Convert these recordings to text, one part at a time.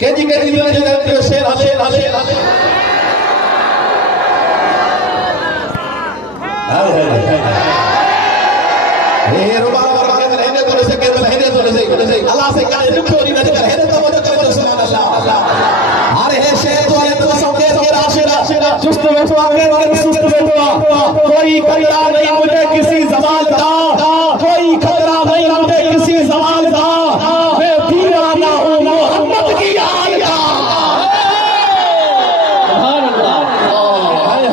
KG KG दिन जो शेर हले हले हले हे रुबा के रहने तो से के रहने तो से अल्लाह से का दुख चोरी न कर रहने तो कर सुभान अल्लाह अरे हे शेर तो है तो सौदे के राशिरा जुस्त बैठो आगे सुस्त बैठो कोई खतरा नहीं मुझे किसी जवाल का कोई खतरा नहीं मुझे किसी जवाल का मैं दीवाना हूं मोहम्मद की आल का सुभान अल्लाह हाय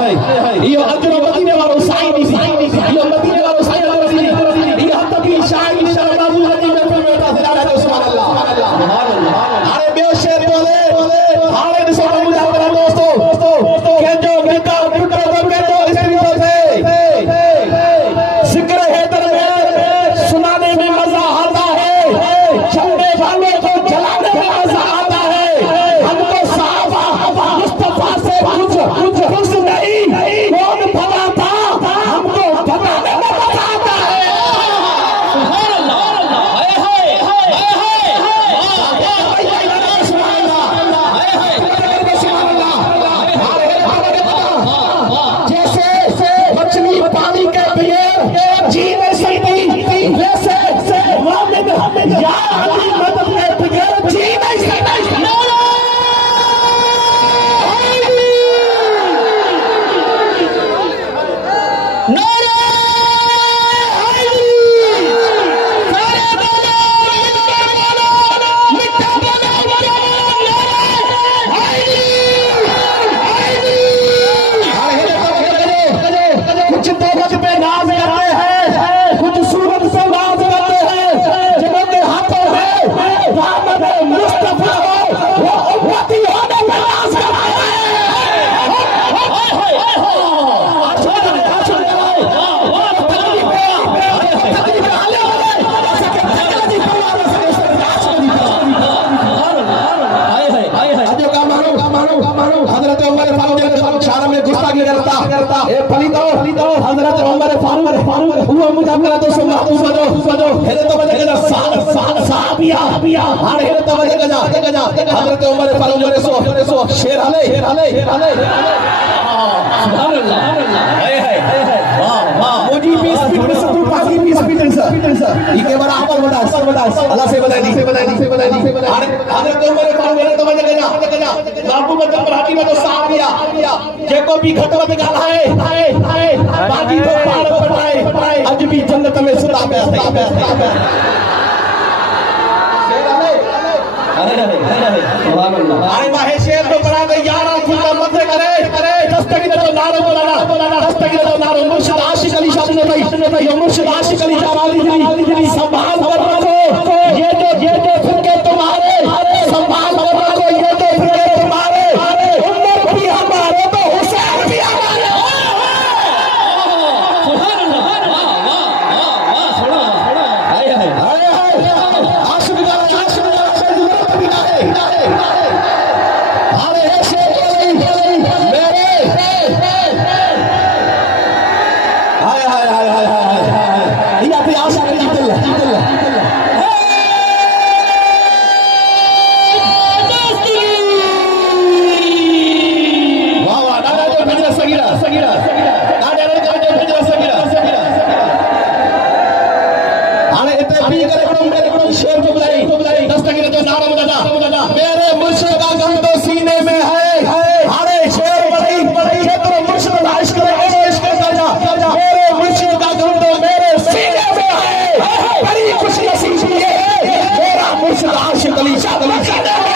हाय ये अजर मदीने वालों साईं ये मदीने वालों साईं ये तभी शाही शरबाबू हजी में बैठा था सुभान अल्लाह अरे बेशेर बोले हाले दिसो मुझे अपना दोस्तों के जो बेटा पुत्र के जो स्त्री से जिक्र है दरबार सुनाने में मजा आता है चलने वालों को जलाने में मजा आता है हमको साहबा मुस्तफा से कुछ नहीं कौन भला था हमको बताने में मजा आता है सुभान अल्लाह हाय हाय हाय हाय सुभान अल्लाह हाय हाय सुभान अल्लाह जैसे मछली पानी के बगैर जी नहीं सकती वैसे मोमिन या अली मदद के बगैर जी नहीं सकता हज़रत उमर फारूक हुआ मुजाकरा तो सुनो हेरे तो बजेगा साहबिया हां हेरे तो बजेगा हज़रत उमर फारूक सो शेर हले सुभान अल्लाह हाय हाय वाह मोदी 20 फीट में सब पासी 20 फीट सर ये के बराबर बड़ा अल्लाह से बनाई हज़रत उमर फारूक हेरे तो बजेगा बाबू बदम बराती में तो साहबिया जेको भी घटवत गाल है बाकी तो पार पटाए अज भी जन्नत में सुता पे सुभान अल्लाह आई माहे शेर तो बड़ा के 11 फुट मथे करे दस्तगीर तो नारो बोलाना दस्तगीर तो नारो मुर्शिद आशिक अली शाह ने भाई ये मुर्शिद आशिक अली जवाली संभाल कर रखो ये जो फिरके तुम्हारे संभाल कर रखो ये जो फिरके तुम्हारे उमर भी हमारे तो हुसैन भी हमारे सुभान अल्लाह वाह सुनो हाय आशिक मेरे मुर्शिद का गम तो सीने में है अरे शेर बड़ी क्षेत्र मुर्शिद इश्क करजा मेरे मुर्शिद का गम तो मेरे सीने में है बड़ी खुशी नसीब है मेरा मुर्शिद आशिक अली शाह